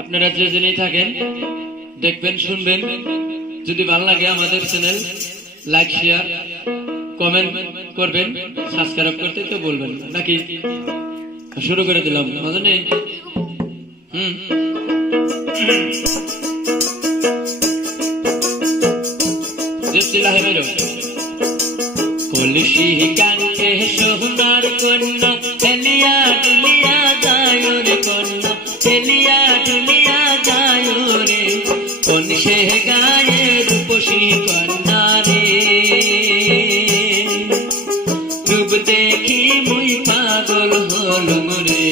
আপনারা যে জেনেই থাকেন দেখবেন শুনবেন, যদি ভালো লাগে আমাদের চ্যানেল লাইক শেয়ার কমেন্ট করবেন, সাবস্ক্রাইব করতে তো বলবেন নাকি। শুরু করে দিলাম বুঝলেন। কলসি কাঙ্কে সোনার কন্যা হেলিয়া ডুলিয়া যায় রে কন্যা হেলিয়া ডুলিয়া যায় রে, কোন সে গায়ে রূপসী কন্যা রে, রূপ দেখি মুই পাগল হলুম রে।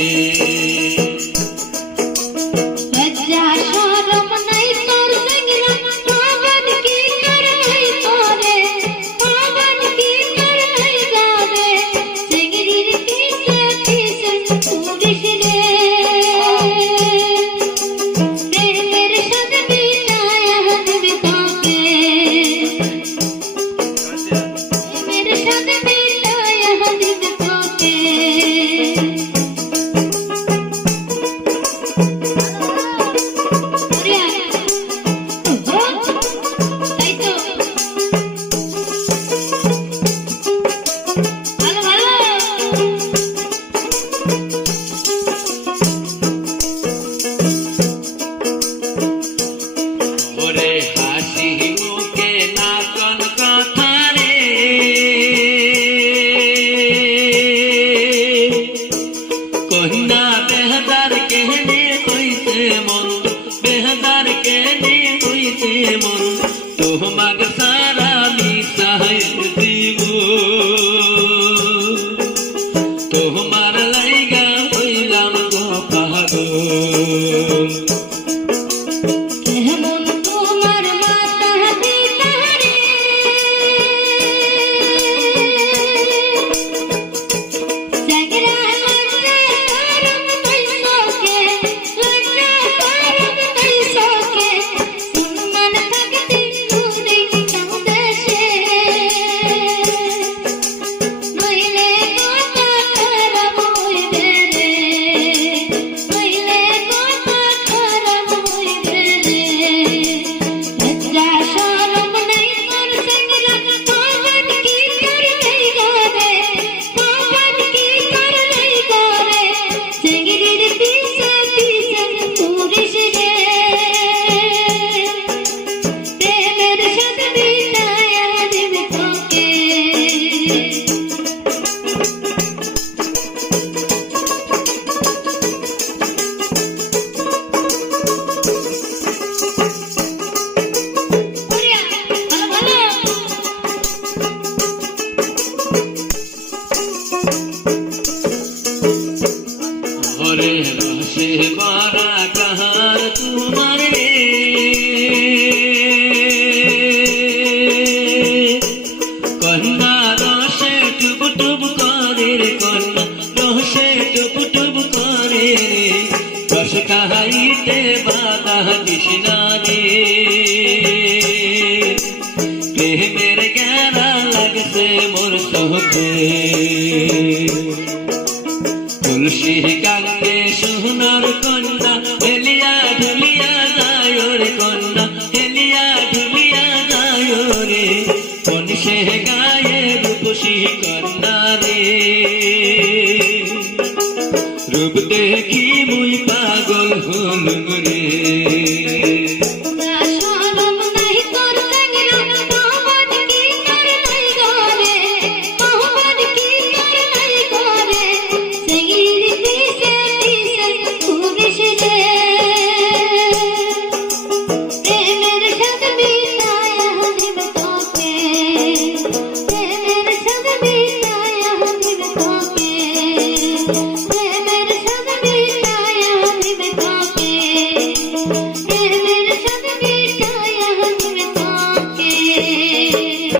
তোমার সারা মিশাই দিব, তোমার লাইগা হইলাম গো পাগল। রসে বারা কাহার তোমার রে, কন্যা রসে টুব টুব করে রে, কন্যা রসে টুব টুব করে রে, রস কাহাইতে বাধা দিস না রে, প্রেমের গেরা লাগছে মোর চোখে। তুলসী কাঙ্গে সোনার কন্যা হেলিয়া ঢুলিয়া যায় রে, কন্যা হেলিয়া ঢুলিয়া যায় রে, কোন সে গায়ে রূপসী কন্যা রে, রূপ দেখি মুই পাগল হলুম রে।